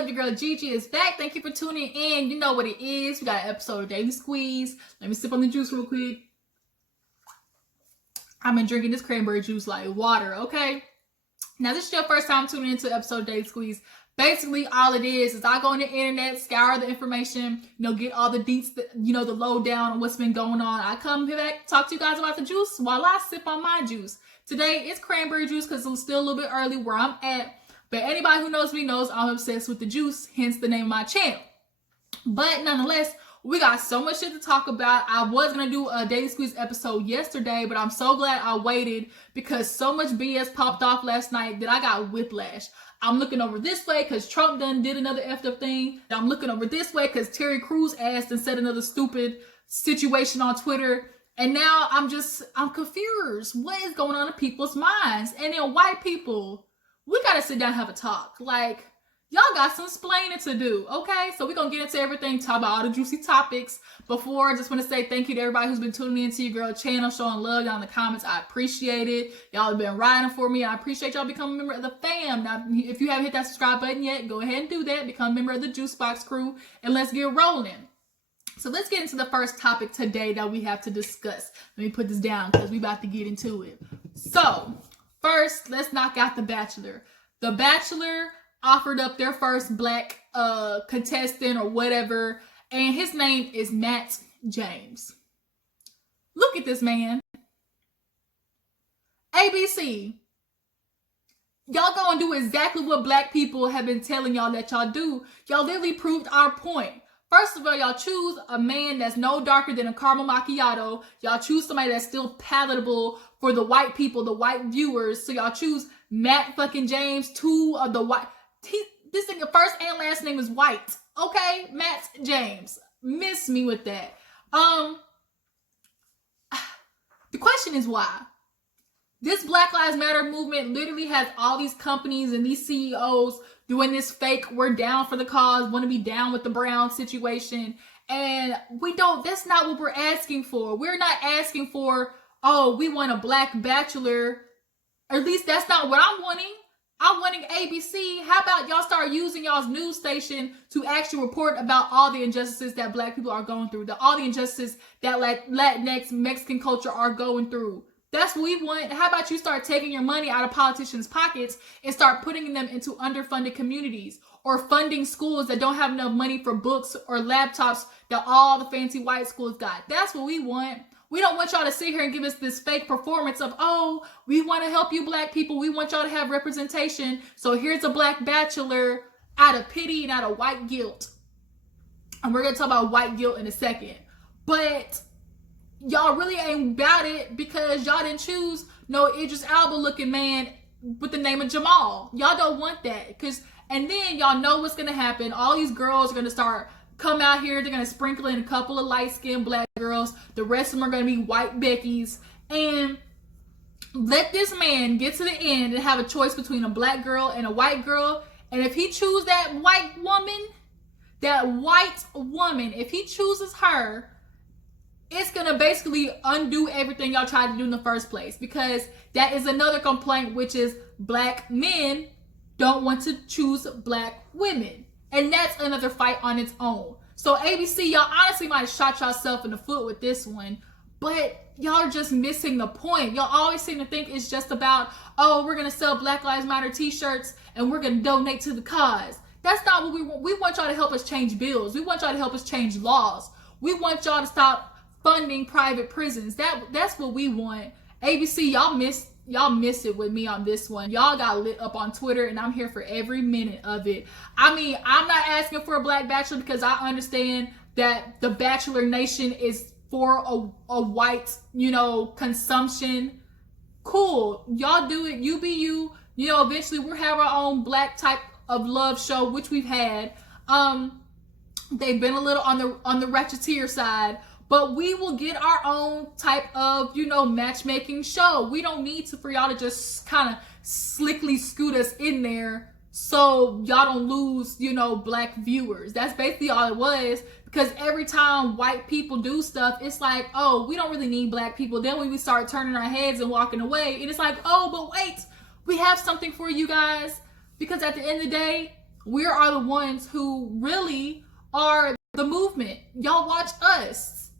up? Your girl Gigi is back. Thank you for tuning in. You know what it is. We got an episode of Daily Squeeze. Let me sip on the juice real quick. I've been drinking this cranberry juice like water, okay? Now, this is your first time tuning into an episode of Daily Squeeze. Basically, all it is I go on the internet, scour the information, get all the deets, the lowdown on what's been going on. I come back, talk to you guys about the juice while I sip on my juice. Today, it's cranberry juice because it's still a little bit early where I'm at. But anybody who knows me knows I'm obsessed with the juice, hence the name of my channel. But nonetheless, we got so much shit to talk about. I was going to do a Daily Squeeze episode yesterday, but I'm so glad I waited because so much BS popped off last night that I got whiplash. I'm looking over this way because Trump done did another effed up thing. I'm looking over this way because Terry Crews asked and said another stupid situation on Twitter. And now I'm confused. What is going on in people's minds? And then white people, we got to sit down and have a talk. Like, y'all got some explaining to do, okay? So we're going to get into everything, talk about all the juicy topics. Before, I just want to say thank you to everybody who's been tuning into your girl channel, showing love down in the comments. I appreciate it. Y'all have been riding for me. I appreciate y'all becoming a member of the fam. Now, if you haven't hit that subscribe button yet, go ahead and do that. Become a member of the Juice Box crew, and let's get rolling. So let's get into the first topic today that we have to discuss. Let me put this down because we about to get into it. So, first, let's knock out The Bachelor. The Bachelor offered up their first black contestant or whatever, and his name is Matt James. Look at this man. ABC, y'all gonna do exactly what black people have been telling y'all that y'all do. Y'all literally proved our point. First of all, y'all choose a man that's no darker than a caramel macchiato. Y'all choose somebody that's still palatable for the white people, the white viewers. So y'all choose Matt fucking James, two of the white. This nigga first and last name is white. Okay, Matt James. Miss me with that. The question is why? This Black Lives Matter movement literally has all these companies and these CEOs doing this fake, we're down for the cause, want to be down with the Brown situation. And that's not what we're asking for. We're not asking for, oh, we want a black bachelor. Or at least that's not what I'm wanting. I'm wanting ABC. How about y'all start using y'all's news station to actually report about all the injustices that black people are going through, all the injustices that Latinx, Mexican culture are going through. That's what we want. How about you start taking your money out of politicians' pockets and start putting them into underfunded communities or funding schools that don't have enough money for books or laptops that all the fancy white schools got. That's what we want. We don't want y'all to sit here and give us this fake performance of, oh, we want to help you black people. We want y'all to have representation. So here's a black bachelor out of pity and out of white guilt. And we're going to talk about white guilt in a second. But y'all really ain't about it because y'all didn't choose no Idris Elba looking man with the name of Jamal. Y'all don't want that. And then y'all know what's going to happen. All these girls are going to come out here. They're going to sprinkle in a couple of light-skinned black girls. The rest of them are going to be white Beckys. And let this man get to the end and have a choice between a black girl and a white girl. And if he chooses that white woman, if he chooses her, it's going to basically undo everything y'all tried to do in the first place. Because that is another complaint, which is black men don't want to choose black women. And that's another fight on its own. So ABC, y'all honestly might have shot yourself in the foot with this one. But y'all are just missing the point. Y'all always seem to think it's just about, oh, we're going to sell Black Lives Matter t-shirts and we're going to donate to the cause. That's not what we want. We want y'all to help us change bills. We want y'all to help us change laws. We want y'all to stop funding private prisons. That's what we want. ABC, y'all missed it with me on this one. Y'all got lit up on Twitter and I'm here for every minute of it. I mean, I'm not asking for a black bachelor because I understand that the Bachelor Nation is for a white, consumption. Cool. Y'all do it. You be you. Eventually we'll have our own black type of love show, which we've had. They've been a little on the ratcheteer side. But we will get our own type of, matchmaking show. We don't need for y'all to just kind of slickly scoot us in there so y'all don't lose, black viewers. That's basically all it was. Because every time white people do stuff, it's like, oh, we don't really need black people. Then when we start turning our heads and walking away, and it's like, oh, but wait, we have something for you guys. Because at the end of the day, We are the ones who really are the movement. Y'all watch us.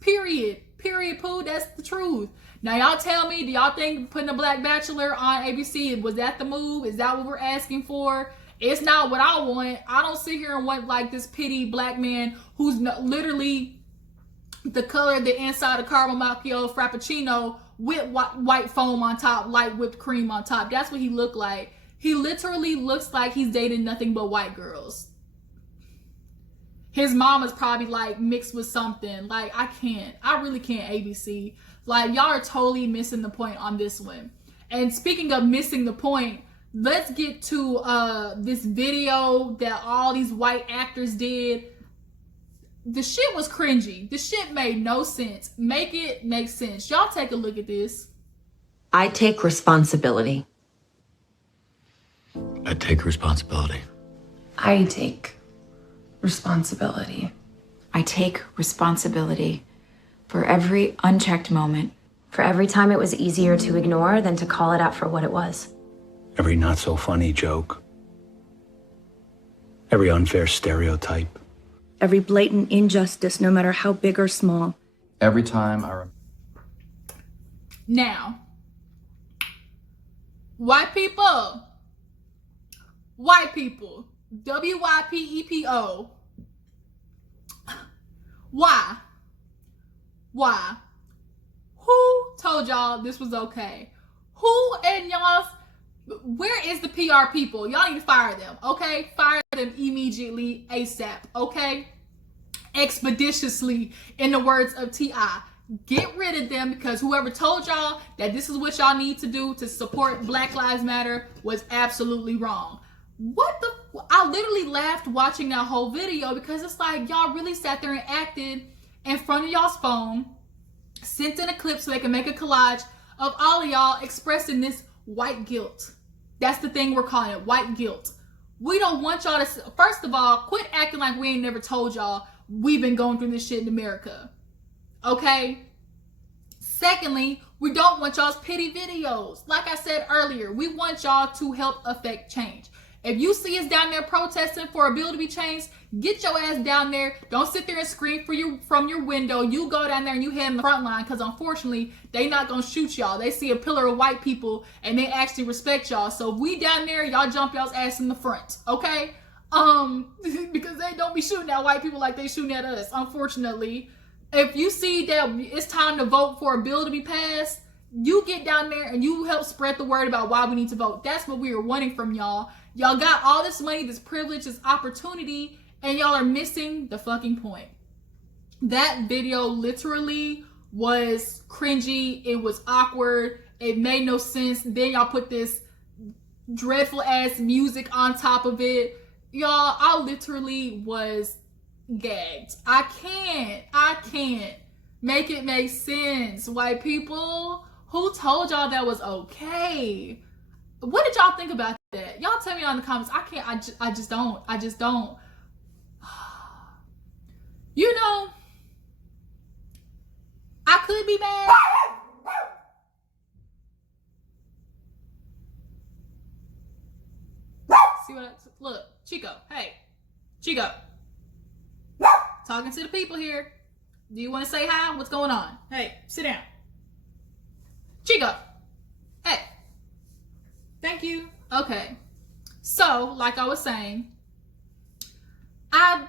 Period. Period, poo. That's the truth. Now, y'all tell me, do y'all think putting a Black Bachelor on ABC, was that the move? Is that what we're asking for? It's not what I want. I don't sit here and want like this pity black man who's literally the color of the inside of caramel macchiato frappuccino with white foam on top, light whipped cream on top. That's what he looked like. He literally looks like he's dating nothing but white girls. His mom is probably like mixed with something. Like, I really can't, ABC. Like, y'all are totally missing the point on this one. And speaking of missing the point, let's get to this video that all these white actors did. The shit was cringy. The shit made no sense. Make it make sense. Y'all take a look at this. I take responsibility. I take responsibility. I take responsibility. I take responsibility for every unchecked moment. For every time it was easier to ignore than to call it out for what it was. Every not so funny joke. Every unfair stereotype. Every blatant injustice, no matter how big or small. Every time Now, white people, WYPEPO. Why? Who told y'all this was okay? Who in y'all's, where is the PR people? Y'all need to fire them, okay? Fire them immediately, ASAP, okay? Expeditiously, in the words of T.I. Get rid of them, because whoever told y'all that this is what y'all need to do to support Black Lives Matter was absolutely wrong. I literally laughed watching that whole video, because it's like y'all really sat there and acted in front of y'all's phone, sent in a clip so they can make a collage of all of y'all expressing this white guilt. That's the thing we're calling it, white guilt. We don't want y'all to, first of all, quit acting like we ain't never told y'all we've been going through this shit in America. Okay? Secondly, we don't want y'all's pity videos. Like I said earlier, we want y'all to help affect change. If you see us down there protesting for a bill to be changed, get your ass down there. Don't sit there and scream from your window. You go down there and you head in the front line, because unfortunately, they not gonna shoot y'all. They see a pillar of white people and they actually respect y'all. So if we down there, y'all jump y'all's ass in the front, okay? Because they don't be shooting at white people like they shooting at us, unfortunately. If you see that it's time to vote for a bill to be passed, you get down there and you help spread the word about why we need to vote. That's what we are wanting from y'all. Y'all got all this money, this privilege, this opportunity, and y'all are missing the fucking point. That video literally was cringy. It was awkward. It made no sense. Then y'all put this dreadful ass music on top of it. Y'all, I literally was gagged. I can't make it make sense. White people, who told y'all that was okay? What did y'all think about that? Y'all tell me in the comments. I just don't. You know, I could be mad. See what look, Chico. Hey, Chico. Talking to the people here. Do you want to say hi? What's going on? Hey, sit down. Chico. Hey. Thank you. Okay. So, like I was saying, I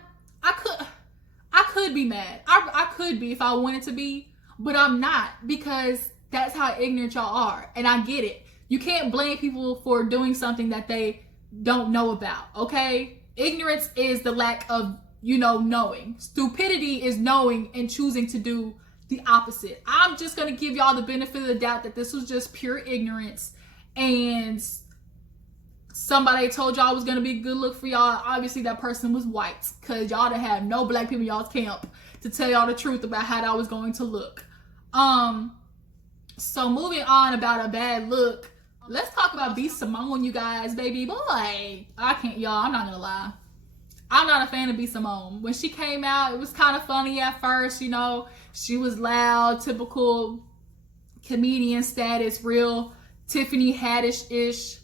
could be mad. I could be if I wanted to be, but I'm not, because that's how ignorant y'all are. And I get it. You can't blame people for doing something that they don't know about, okay? Ignorance is the lack of, knowing. Stupidity is knowing and choosing to do the opposite. I'm just going to give y'all the benefit of the doubt that this was just pure ignorance, and somebody told y'all it was going to be a good look for y'all. Obviously, that person was white, because y'all didn't have no black people in y'all's camp to tell y'all the truth about how that was going to look. So moving on about a bad look, let's talk about B. Simone, you guys, baby boy. I can't, y'all, I'm not going to lie. I'm not a fan of B. Simone. When she came out, it was kind of funny at first, She was loud, typical comedian status, real Tiffany Haddish-ish.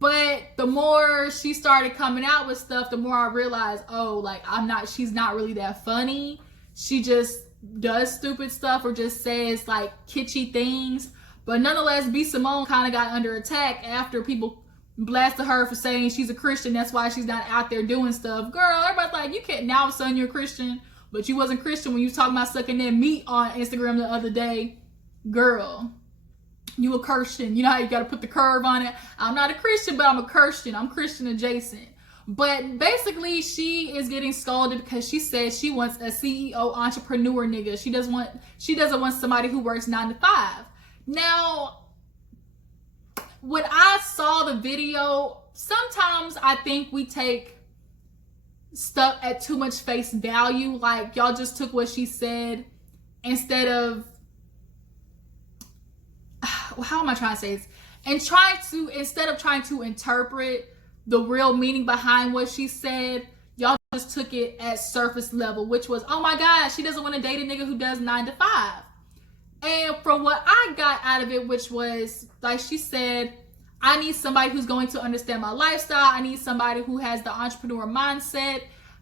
But the more she started coming out with stuff, the more I realized, oh, like she's not really that funny. She just does stupid stuff or just says like kitschy things. But nonetheless, B. Simone kind of got under attack after people blasted her for saying she's a Christian. That's why she's not out there doing stuff. Girl, everybody's like, you can't, now all of a sudden you're a Christian, but you wasn't Christian when you was talking about sucking that meat on Instagram the other day. Girl, you a Christian. You know how you got to put the curve on it. I'm not a Christian, but I'm a Christian. I'm Christian adjacent. But basically, she is getting scolded because she says she wants a CEO entrepreneur nigga. She doesn't want somebody who works 9 to 5. Now, when I saw the video, sometimes I think we take stuff at too much face value. Like, y'all just took what she said instead of, how am I trying to say this? And instead of trying to interpret the real meaning behind what she said, y'all just took it at surface level, which was, oh my God, she doesn't want to date a nigga who does 9 to 5. And from what I got out of it, which was, like she said, I need somebody who's going to understand my lifestyle. I need somebody who has the entrepreneur mindset.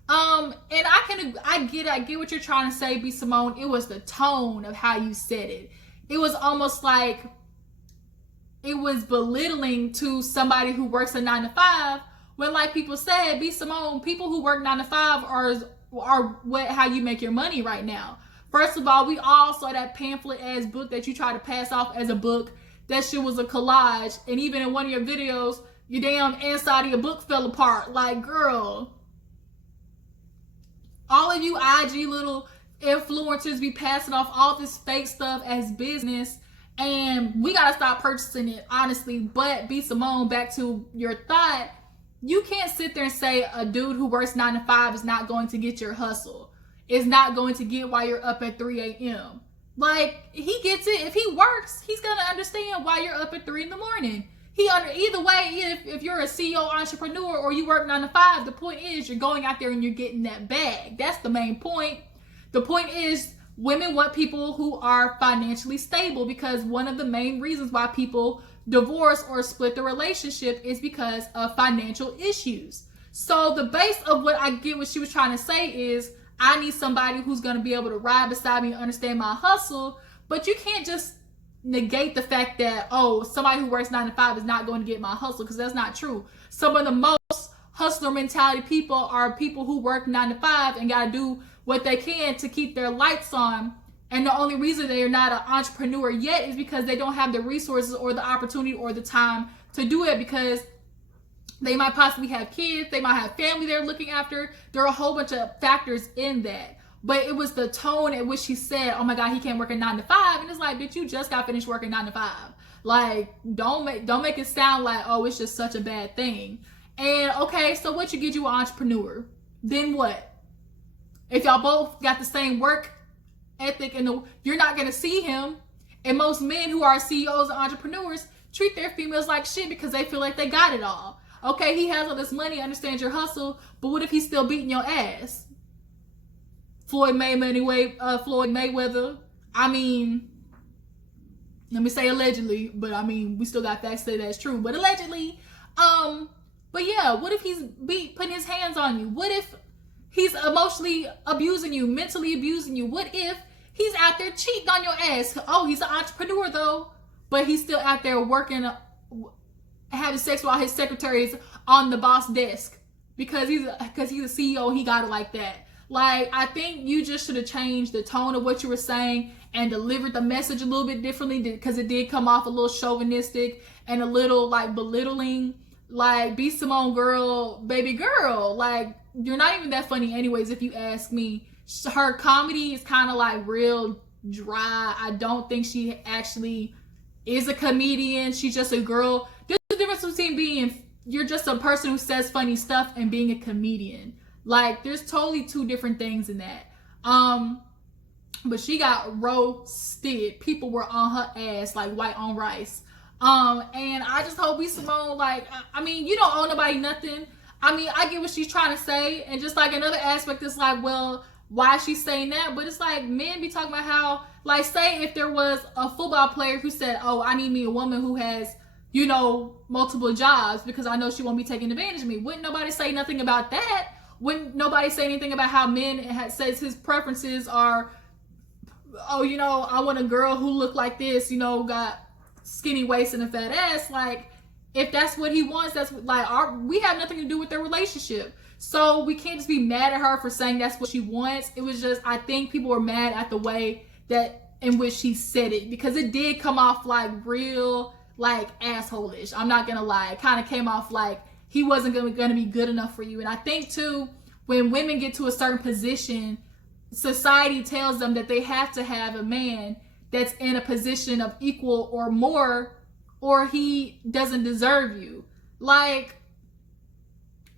And I get what you're trying to say, B. Simone. It was the tone of how you said it. It was almost like it was belittling to somebody who works a 9 to 5. When, like people said, B. Simone, people who work 9 to 5 are how you make your money right now. First of all, we all saw that pamphlet ass book that you tried to pass off as a book. That shit was a collage. And even in one of your videos, your damn inside of your book fell apart. Like, girl, all of you IG little influencers be passing off all this fake stuff as business, and we gotta stop purchasing it, honestly. But B. Simone, back to your thought, you can't sit there and say a dude who works 9 to 5 is not going to get your hustle. Is not going to get why you're up at 3 a.m. Like, he gets it. If he works, he's gonna understand why you're up at 3 in the morning. Either way, if you're a CEO entrepreneur or you work 9 to 5, the point is you're going out there and you're getting that bag. That's the main point. The point is women want people who are financially stable, because one of the main reasons why people divorce or split the relationship is because of financial issues. So the base of what I get what she was trying to say is, I need somebody who's going to be able to ride beside me and understand my hustle. But you can't just negate the fact that, oh, somebody who works 9 to 5 is not going to get my hustle, because that's not true. Some of the most hustler mentality people are people who work 9 to 5 and got to do what they can to keep their lights on. And the only reason they are not an entrepreneur yet is because they don't have the resources or the opportunity or the time to do it, because they might possibly have kids, they might have family they're looking after. There are a whole bunch of factors in that. But it was the tone at which she said, oh my God, he can't work a 9 to 5. And it's like, bitch, you just got finished working 9 to 5. Like, don't make it sound like, oh, it's just such a bad thing. And okay, so what you get you an entrepreneur? Then what? If y'all both got the same work ethic and you're not gonna see him. And most men who are CEOs and entrepreneurs treat their females like shit because they feel like they got it all. Okay, he has all this money, understands your hustle, but what if he's still beating your ass? Floyd Mayweather. I mean, let me say allegedly, but I mean, we still got facts to say that's true. But allegedly, but yeah, what if he's putting his hands on you? What if he's emotionally abusing you, mentally abusing you? What if he's out there cheating on your ass? Oh, he's an entrepreneur though, but he's still out there working, having sex while his secretary is on the boss desk because he's a CEO and he got it like that. Like, I think you just should have changed the tone of what you were saying and delivered the message a little bit differently, because it did come off a little chauvinistic and a little like belittling. Like, B. Simone, girl, baby girl, like, you're not even that funny anyways, if you ask me. Her comedy is kind of like real dry. I don't think she actually is a comedian. She's just a girl. There's a difference between you're just a person who says funny stuff and being a comedian. Like, there's totally two different things in that. But she got roasted. People were on her ass like white on rice. And I just hope B. Simone, like, I mean, you don't owe nobody nothing. I mean, I get what she's trying to say. And just like another aspect is like, well, why is she saying that? But it's like, men be talking about how, like, say if there was a football player who said, oh, I need me a woman who has you know, multiple jobs because I know she won't be taking advantage of me. Wouldn't nobody say nothing about that? Wouldn't nobody say anything about how men says his preferences are, oh, you know, I want a girl who look like this, you know, got skinny waist and a fat ass. Like, if that's what he wants, that's like, we have nothing to do with their relationship. So we can't just be mad at her for saying that's what she wants. It was just, I think people were mad at the way that in which she said it, because it did come off like real, like, asshole-ish. I'm not gonna lie. It kind of came off like he wasn't gonna be good enough for you. And I think too, when women get to a certain position, society tells them that they have to have a man that's in a position of equal or more, or he doesn't deserve you. Like,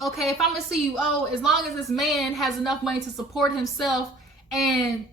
okay, if I'm a CEO, as long as this man has enough money to support himself and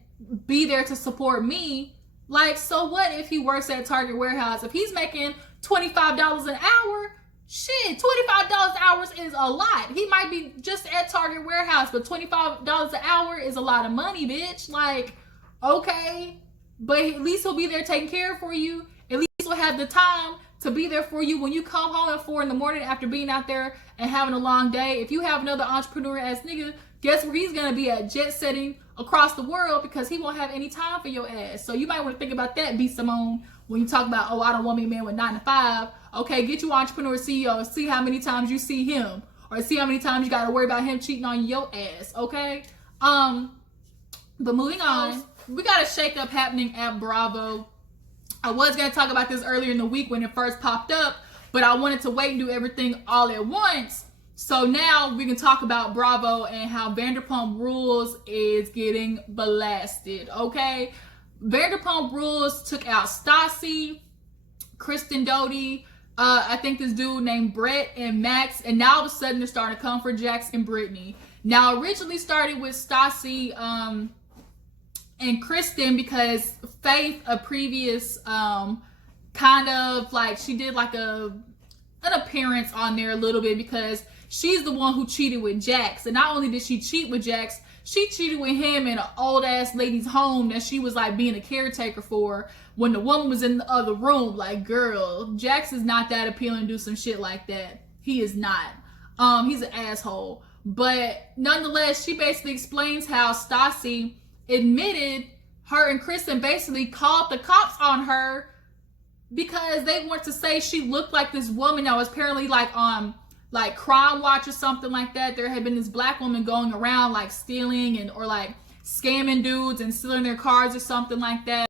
be there to support me, like, so what if he works at Target warehouse? If he's making $25 an hour, shit, $25 an hour is a lot. He might be just at Target warehouse, but $25 an hour is a lot of money, bitch. Like, okay, but at least he'll be there taking care for you. At least he'll have the time to be there for you when you come home at 4 a.m. after being out there and having a long day. If you have another entrepreneur ass nigga, guess where he's gonna be at? Jet setting across the world, because he won't have any time for your ass. So you might want to think about that, B. Simone, when you talk about, oh, I don't want me a man with 9 to 5. Okay, get you entrepreneur CEO and see how many times you see him, or see how many times you got to worry about him cheating on your ass. Okay, but moving on, we got a shakeup happening at Bravo. I was gonna talk about this earlier in the week when it first popped up, but I wanted to wait and do everything all at once. So now we can talk about Bravo and how Vanderpump Rules is getting blasted. Okay, Vanderpump Rules took out Stassi, Kristen Doty, I think this dude named Brett and Max, and now all of a sudden they're starting to come for Jax and Brittany. Now originally started with Stassi and Kristen, because Faith, a previous kind of like, she did like an appearance on there a little bit, because she's the one who cheated with Jax. And not only did she cheat with Jax, she cheated with him in an old ass lady's home that she was like being a caretaker for when the woman was in the other room. Like, girl, Jax is not that appealing to do some shit like that. He is not. He's an asshole. But nonetheless, she basically explains how Stassi admitted her and Kristen basically called the cops on her because they want to say she looked like this woman that was apparently like on like Crime Watch or something like that. There had been this black woman going around like stealing and or like scamming dudes and stealing their cars or something like that.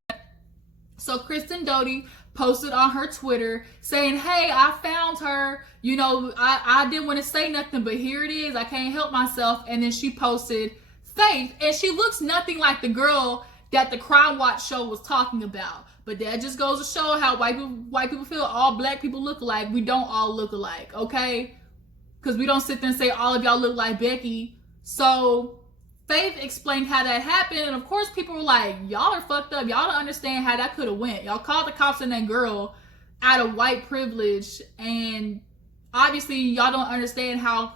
So Kristen Doty posted on her Twitter saying, hey, I found her. You know, I didn't want to say nothing, but here it is. I can't help myself. And then she posted Faith, and she looks nothing like the girl that the Crime Watch show was talking about. But that just goes to show how white people feel all black people look alike. We don't all look alike, okay? Because we don't sit there and say all of y'all look like Becky. So Faith explained how that happened, and of course people were like, y'all are fucked up. Y'all don't understand how that could have went. Y'all called the cops on that girl out of white privilege, and obviously y'all don't understand how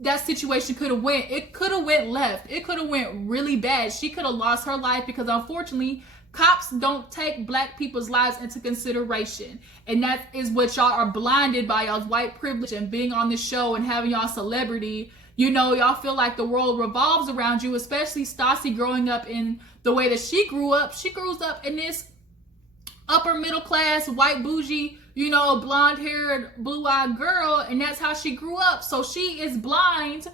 that situation could have went. It could have went left. It could have went really bad. She could have lost her life, because unfortunately cops don't take black people's lives into consideration. And that is what y'all are blinded by, y'all's white privilege and being on the show and having y'all celebrity. You know, y'all feel like the world revolves around you, especially Stassi growing up in the way that she grew up. She grows up in this upper middle class, white bougie, you know, blonde haired, blue eyed girl. And that's how she grew up. So she is blind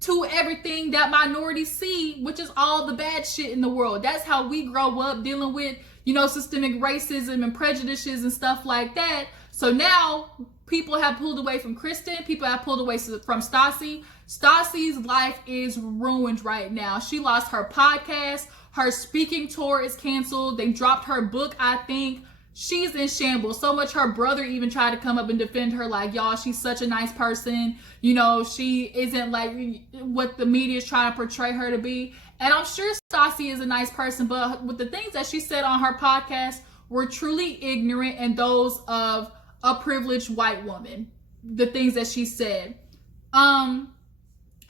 to everything that minorities see, which is all the bad shit in the world. That's how we grow up, dealing with, you know, systemic racism and prejudices and stuff like that. So now people have pulled away from Kristen. People have pulled away from Stassi. Stassi's life is ruined right now. She lost her podcast. Her speaking tour is canceled. They dropped her book, I think. She's in shambles. So much her brother even tried to come up and defend her, like, y'all, she's such a nice person. You know, she isn't like what the media is trying to portray her to be. And I'm sure Stassi is a nice person, but with the things that she said on her podcast were truly ignorant and those of a privileged white woman. The things that she said.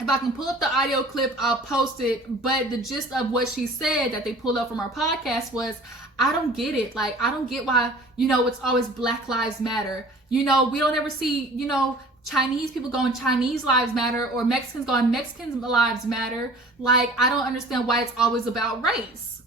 If I can pull up the audio clip, I'll post it. But the gist of what she said that they pulled up from our podcast was, I don't get it. Like, I don't get why, it's always Black Lives Matter. We don't ever see, Chinese people going Chinese lives matter, or Mexicans going Mexican lives matter. Like, I don't understand why it's always about race.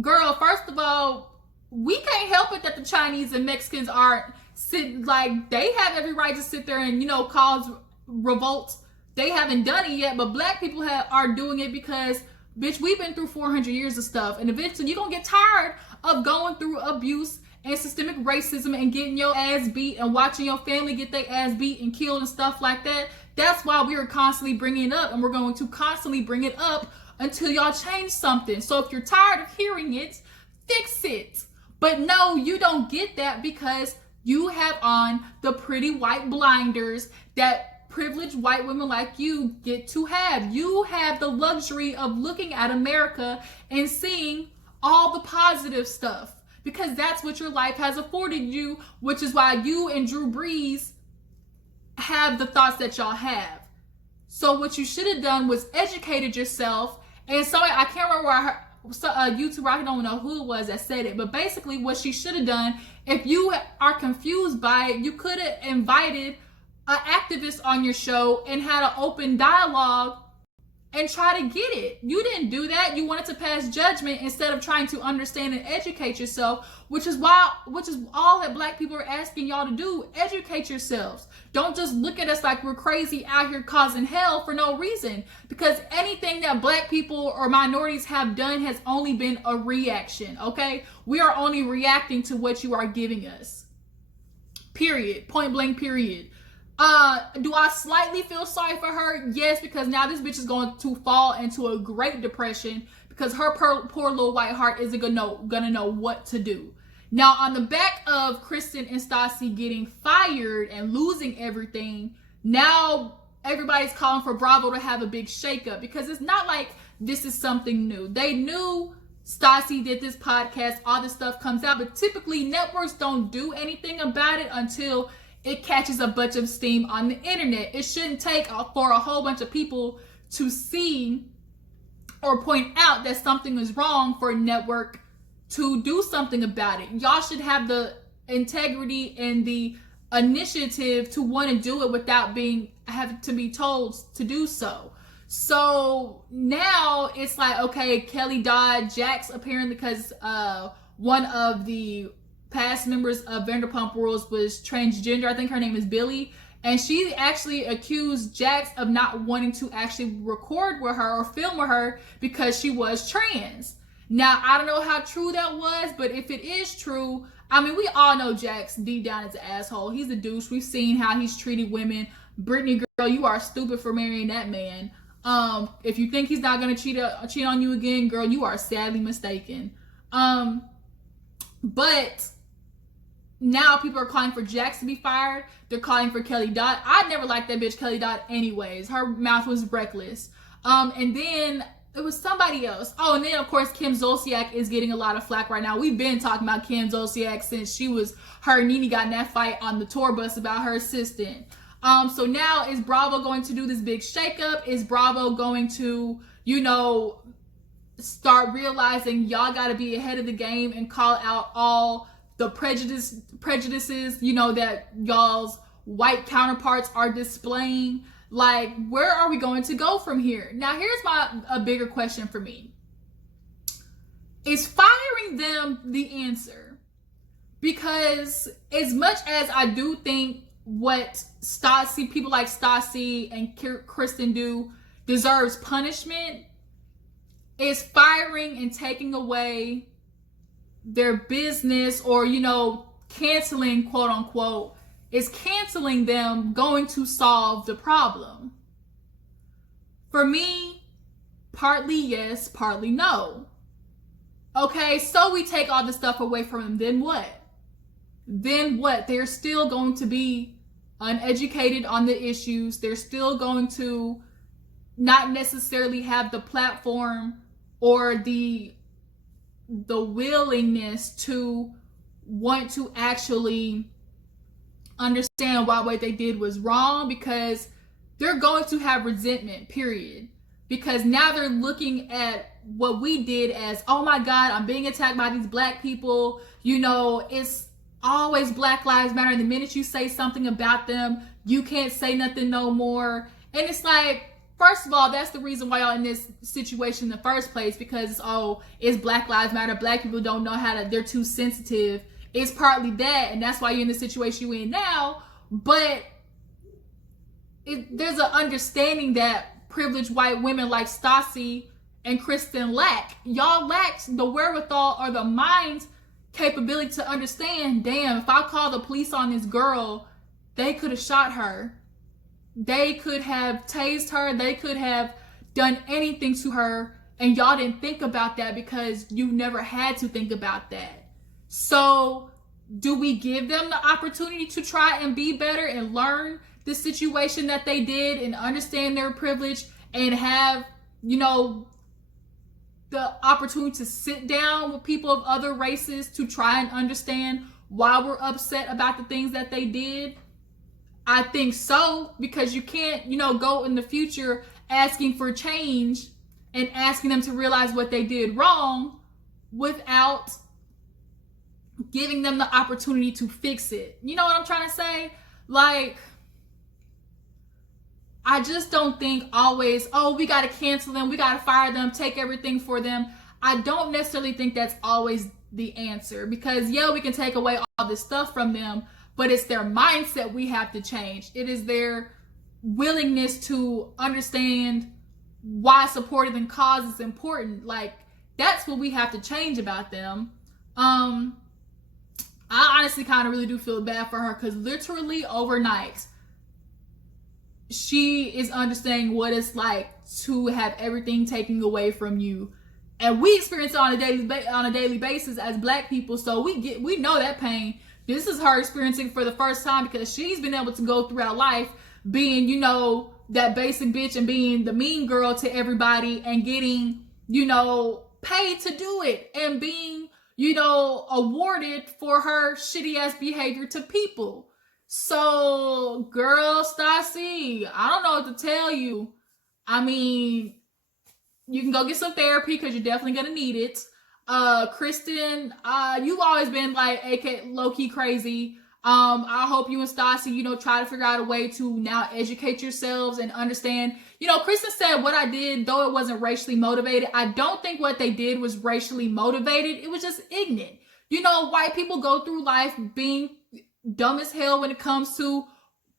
Girl, first of all, we can't help it that the Chinese and Mexicans aren't sitting, like, they have every right to sit there and, cause revolts. They haven't done it yet, but Black people are doing it because, bitch, we've been through 400 years of stuff, and eventually you're gonna get tired of going through abuse and systemic racism and getting your ass beat and watching your family get their ass beat and killed and stuff like that. That's why we are constantly bringing it up, and we're going to constantly bring it up until y'all change something. So if you're tired of hearing it, fix it. But no, you don't get that because you have on the pretty white blinders that privileged white women like you get to have. You have the luxury of looking at America and seeing all the positive stuff, because that's what your life has afforded you, which is why you and Drew Brees have the thoughts that y'all have. So what you should have done was educated yourself. And somebody, I can't remember where I heard, a YouTuber, I don't know who it was that said it, but basically what she should have done, if you are confused by it, you could have invited an activist on your show and had an open dialogue and try to get it. You didn't do that. You wanted to pass judgment instead of trying to understand and educate yourself, which is all that Black people are asking y'all to do. Educate yourselves. Don't just look at us like we're crazy out here causing hell for no reason, because anything that Black people or minorities have done has only been a reaction, okay? We are only reacting to what you are giving us. Period. Point blank, period. Do I slightly feel sorry for her? Yes, because now this bitch is going to fall into a great depression because her poor little white heart isn't gonna know what to do. Now, on the back of Kristen and Stassi getting fired and losing everything, now everybody's calling for Bravo to have a big shakeup, because it's not like this is something new. They knew Stassi did this podcast, all this stuff comes out, but typically networks don't do anything about it until it catches a bunch of steam on the internet. It shouldn't take for a whole bunch of people to see or point out that something is wrong for a network to do something about it. Y'all should have the integrity and the initiative to want to do it without having to be told to do so. So now it's like, okay, Kelly Dodd, Jax apparently, because one of the past members of Vanderpump Rules was transgender. I think her name is Billy. And she actually accused Jax of not wanting to actually record with her or film with her because she was trans. Now, I don't know how true that was, but if it is true, I mean, we all know Jax deep down is an asshole. He's a douche. We've seen how he's treated women. Brittany, girl, you are stupid for marrying that man. If you think he's not going to cheat on you again, girl, you are sadly mistaken. But now people are calling for Jax to be fired. They're calling for Kelly Dodd. I never liked that bitch Kelly Dodd anyways. Her mouth was reckless. And then it was somebody else. Oh, and then of course Kim Zolciak is getting a lot of flack right now. We've been talking about Kim Zolciak since her and Nene got in that fight on the tour bus about her assistant. So now is Bravo going to do this big shakeup? Is Bravo going to, start realizing y'all got to be ahead of the game and call out all the prejudices, that y'all's white counterparts are displaying? Like, where are we going to go from here? Now, here's a bigger question for me. Is firing them the answer? Because as much as I do think what people like Stassi and Kristen do deserves punishment, is firing and taking away their business or, canceling, quote unquote, is canceling them going to solve the problem? For me, partly yes, partly no. Okay, so we take all the stuff away from them, then what? Then what? They're still going to be uneducated on the issues. They're still going to not necessarily have the platform or the willingness to want to actually understand why what they did was wrong, because they're going to have resentment, period. Because now they're looking at what we did as, oh my God, I'm being attacked by these black people. You know, it's always Black Lives Matter. And the minute you say something about them, you can't say nothing no more. And it's like, first of all, that's the reason why y'all in this situation in the first place, because it's Black Lives Matter. Black people don't know how to, they're too sensitive. It's partly that, and that's why you're in the situation you're in now. But there's an understanding that privileged white women like Stassi and Kristen lack. Y'all lack the wherewithal or the mind capability to understand, damn, if I call the police on this girl, they could have shot her. They could have tased her. They could have done anything to her. And y'all didn't think about that because you never had to think about that. So do we give them the opportunity to try and be better and learn the situation that they did and understand their privilege and have, you know, the opportunity to sit down with people of other races to try and understand why we're upset about the things that they did? I think so, because you can't, you know, go in the future asking for change and asking them to realize what they did wrong without giving them the opportunity to fix it. You know what I'm trying to say? Like, I just don't think always, we got to cancel them, we got to fire them, take everything for them. I don't necessarily think that's always the answer, because yeah, we can take away all this stuff from them, but it's their mindset we have to change. It is their willingness to understand why supporting the cause is important. Like, that's what we have to change about them. I honestly kind of really do feel bad for her, because literally overnight, she is understanding what it's like to have everything taken away from you. And we experience it on a daily basis as black people, so we know that pain. This is her experiencing for the first time, because she's been able to go throughout life being, you know, that basic bitch and being the mean girl to everybody and getting, you know, paid to do it and being, you know, awarded for her shitty ass behavior to people. So, girl, Stassi, I don't know what to tell you. I mean, you can go get some therapy because you're definitely gonna need it. Kristen, you've always been like low-key crazy. I hope you and Stassi, you know, try to figure out a way to now educate yourselves and understand. You know, Kristen said what I did, though it wasn't racially motivated, I don't think what they did was racially motivated. It was just ignorant. You know, white people go through life being dumb as hell when it comes to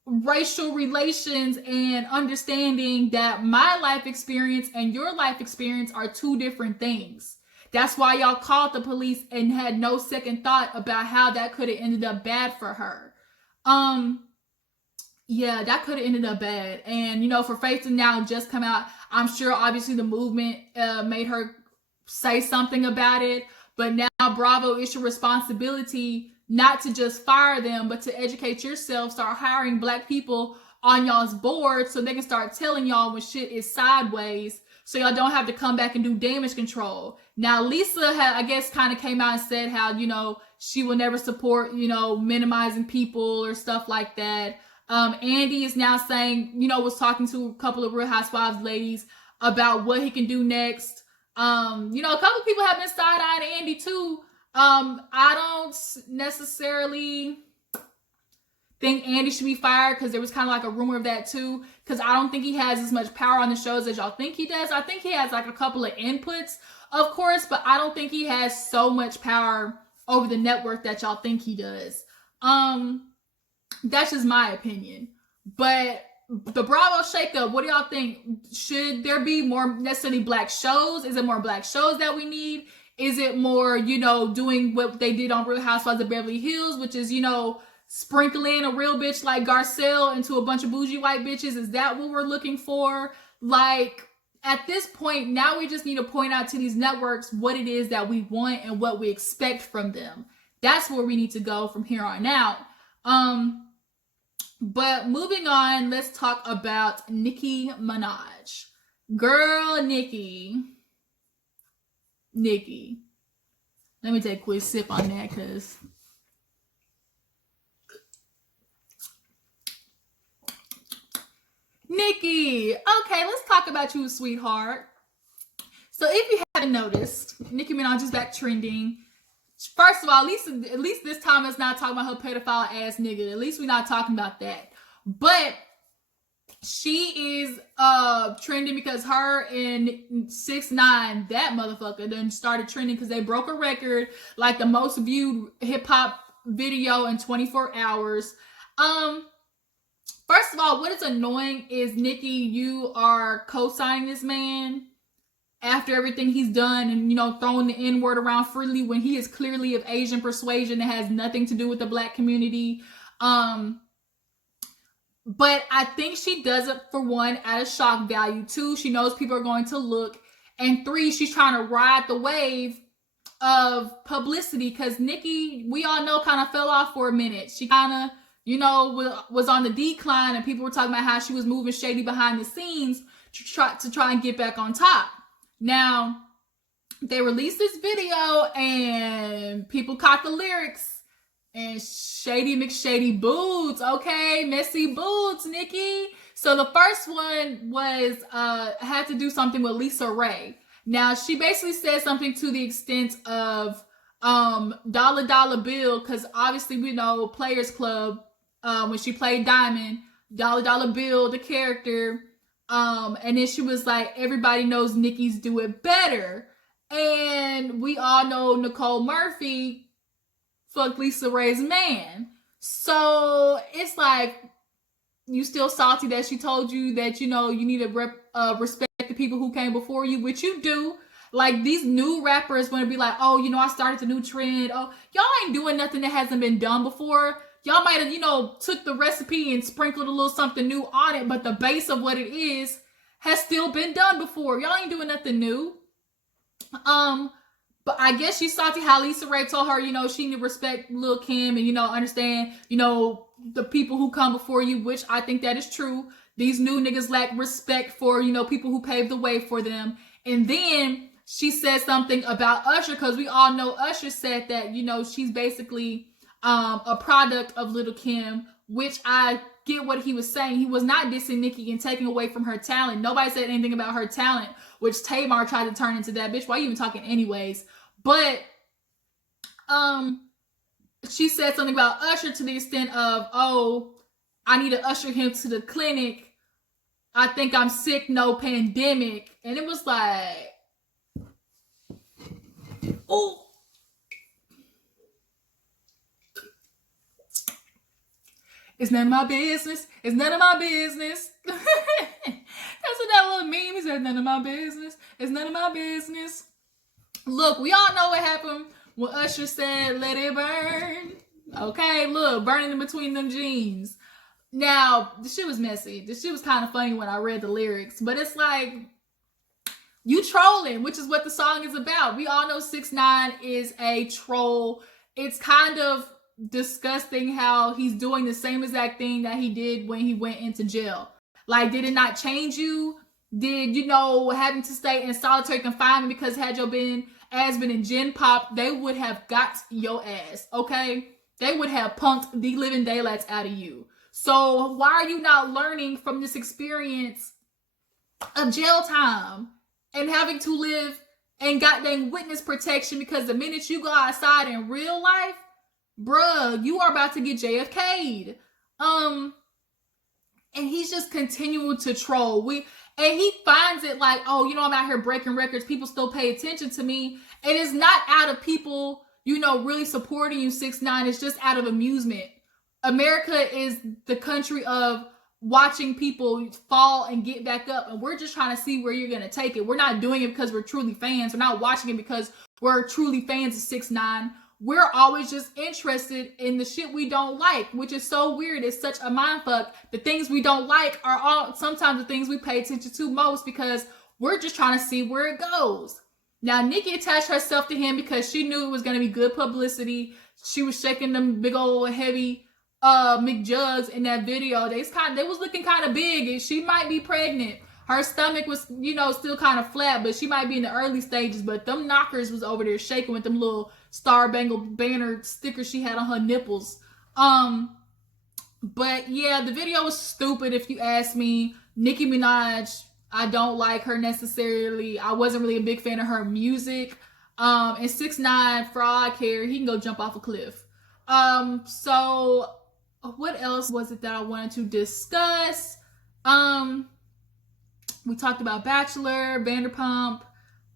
racial relations and understanding that my life experience and your life experience are two different things. That's why y'all called the police and had no second thought about how that could have ended up bad for her. Yeah, that could have ended up bad. And, you know, for Faith to now just come out, I'm sure obviously the movement made her say something about it. But now, Bravo, it's your responsibility not to just fire them, but to educate yourself, start hiring black people on y'all's board so they can start telling y'all when shit is sideways, so y'all don't have to come back and do damage control. Now, Lisa I guess kind of came out and said how, you know, she will never support, you know, minimizing people or stuff like that. Andy is now saying, you know, was talking to a couple of Real Housewives ladies about what he can do next. You know, a couple of people have been side-eyeing Andy too. I don't necessarily think Andy should be fired, because there was kind of like a rumor of that too, because I don't think he has as much power on the shows as y'all think he does. I think he has like a couple of inputs, of course, but I don't think he has so much power over the network that y'all think he does. That's just my opinion. But the Bravo shakeup, what do y'all think? Should there be more necessarily black shows? Is it more black shows that we need? Is it more, you know, doing what they did on Real Housewives of Beverly Hills, which is, you know, sprinkling a real bitch like Garcelle into a bunch of bougie white bitches? Is that what we're looking for? Like, at this point, now we just need to point out to these networks what it is that we want and what we expect from them. That's where we need to go from here on out. But moving on, let's talk about Nicki Minaj. Girl, Nicki. Let me take a quick sip on that, because Nicki. Okay, let's talk about you, sweetheart. So if you haven't noticed, Nicki Minaj is back trending. First of all, at least this time it's not talking about her pedophile ass nigga. At least we're not talking about that. But she is trending because her and 6ix9ine, that motherfucker, done started trending because they broke a record, like the most viewed hip hop video in 24 hours. First of all, what is annoying is, Nicki, you are co-signing this man after everything he's done and, you know, throwing the N-word around freely when he is clearly of Asian persuasion that has nothing to do with the black community. But I think she does it, for one, out of shock value. 2, she knows people are going to look. And 3, she's trying to ride the wave of publicity because Nicki, we all know, kind of fell off for a minute. She kind of, you know, was on the decline, and people were talking about how she was moving shady behind the scenes to try and get back on top. Now, they released this video and people caught the lyrics. And Shady McShady boots, okay? Messy boots, Nicki. So the first one was, had to do something with Lisa Ray. Now, she basically said something to the extent of Dollar Dollar Bill, because obviously we know Players Club, when she played Diamond, Dollar Dollar Bill, the character, and then she was like, everybody knows Nicki's do it better. And we all know Nicole Murphy fuck Lisa Ray's man. So it's like, you still salty that she told you that, you know, you need to respect the people who came before you, which you do. Like, these new rappers want to be like, oh, you know, I started the new trend. Oh, y'all ain't doing nothing that hasn't been done before. Y'all might have, you know, took the recipe and sprinkled a little something new on it, but the base of what it is has still been done before. Y'all ain't doing nothing new. But I guess she's salty how Lisa Ray told her, you know, she need to respect Lil' Kim and, you know, understand, you know, the people who come before you, which I think that is true. These new niggas lack respect for, you know, people who paved the way for them. And then she said something about Usher, because we all know Usher said that, you know, she's basically a product of Lil' Kim, which I get what he was saying. He was not dissing Nicki and taking away from her talent. Nobody said anything about her talent, which Tamar tried to turn into that bitch. Why are you even talking anyways? But she said something about Usher to the extent of, oh, I need to usher him to the clinic. I think I'm sick, no pandemic. And it was like, oh. It's none of my business. It's none of my business. That's what that little meme is. None of my business. It's none of my business. Look, we all know what happened when Usher said, let it burn. Okay, look, burning in between them jeans. Now, the shit was messy. The shit was kind of funny when I read the lyrics. But it's like, you trolling, which is what the song is about. We all know 6ix9ine is a troll. It's kind of disgusting how he's doing the same exact thing that he did when he went into jail. Like, did it not change you? Did, you know, having to stay in solitary confinement because had your ass been in Gen Pop, they would have got your ass, okay? They would have punked the living daylights out of you. So why are you not learning from this experience of jail time and having to live in goddamn witness protection? Because the minute you go outside in real life, bruh, you are about to get JFK'd. And he's just continuing to troll. And he finds it like, oh, you know, I'm out here breaking records. People still pay attention to me. And it's not out of people, you know, really supporting you, 6ix9ine. It's just out of amusement. America is the country of watching people fall and get back up. And we're just trying to see where you're going to take it. We're not doing it because we're truly fans. We're not watching it because we're truly fans of 6ix9ine. We're always just interested in the shit we don't like, which is so weird. It's such a mindfuck. The things we don't like are all sometimes the things we pay attention to most because we're just trying to see where it goes. Now, Nicki attached herself to him because she knew it was going to be good publicity. She was shaking them big old heavy McJugs in that video. They was looking kind of big, and she might be pregnant. Her stomach was, you know, still kind of flat, but she might be in the early stages. But them knockers was over there shaking with them little Star Bangle Banner stickers she had on her nipples. But yeah, the video was stupid if you ask me. Nicki Minaj, I don't like her necessarily. I wasn't really a big fan of her music. And 6ix9ine, for all I care, he can go jump off a cliff. So what else was it that I wanted to discuss? We talked about Bachelor, Vanderpump,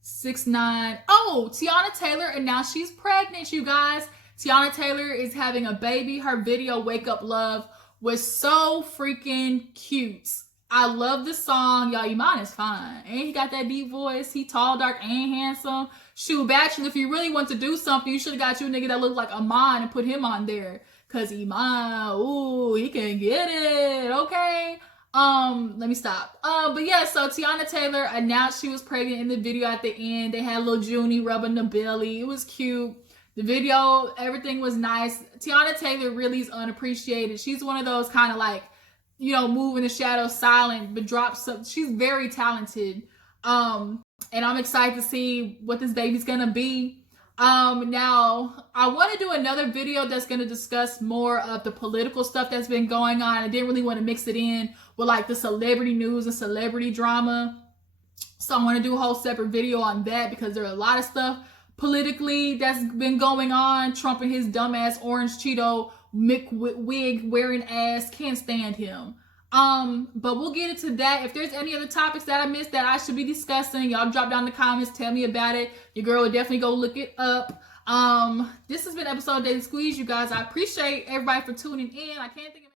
6ix9ine. Oh, Teyana Taylor announced she's pregnant, you guys. Teyana Taylor is having a baby. Her video, Wake Up Love, was so freaking cute. I love the song. Y'all, Iman is fine. And he got that deep voice. He tall, dark, and handsome. Shoot, Bachelor, if you really want to do something, you should have got you a nigga that looked like Iman and put him on there. Cause Iman, ooh, he can get it, okay? Let me stop. But yeah, so Teyana Taylor announced she was pregnant in the video at the end. They had little Junie rubbing the belly. It was cute. The video, everything was nice. Teyana Taylor really is unappreciated. She's one of those kind of like, you know, move in the shadows, silent, but drops up. She's very talented. And I'm excited to see what this baby's gonna be. Now, I want to do another video that's going to discuss more of the political stuff that's been going on. I didn't really want to mix it in with like the celebrity news and celebrity drama. So I want to do a whole separate video on that because there are a lot of stuff politically that's been going on. Trump and his dumbass orange Cheeto wig wearing ass, can't stand him. But we'll get into that. If there's any other topics that I missed that I should be discussing, y'all drop down in the comments, tell me about it. Your girl will definitely go look it up. This has been episode of Daily Squeeze, you guys. I appreciate everybody for tuning in. I can't think of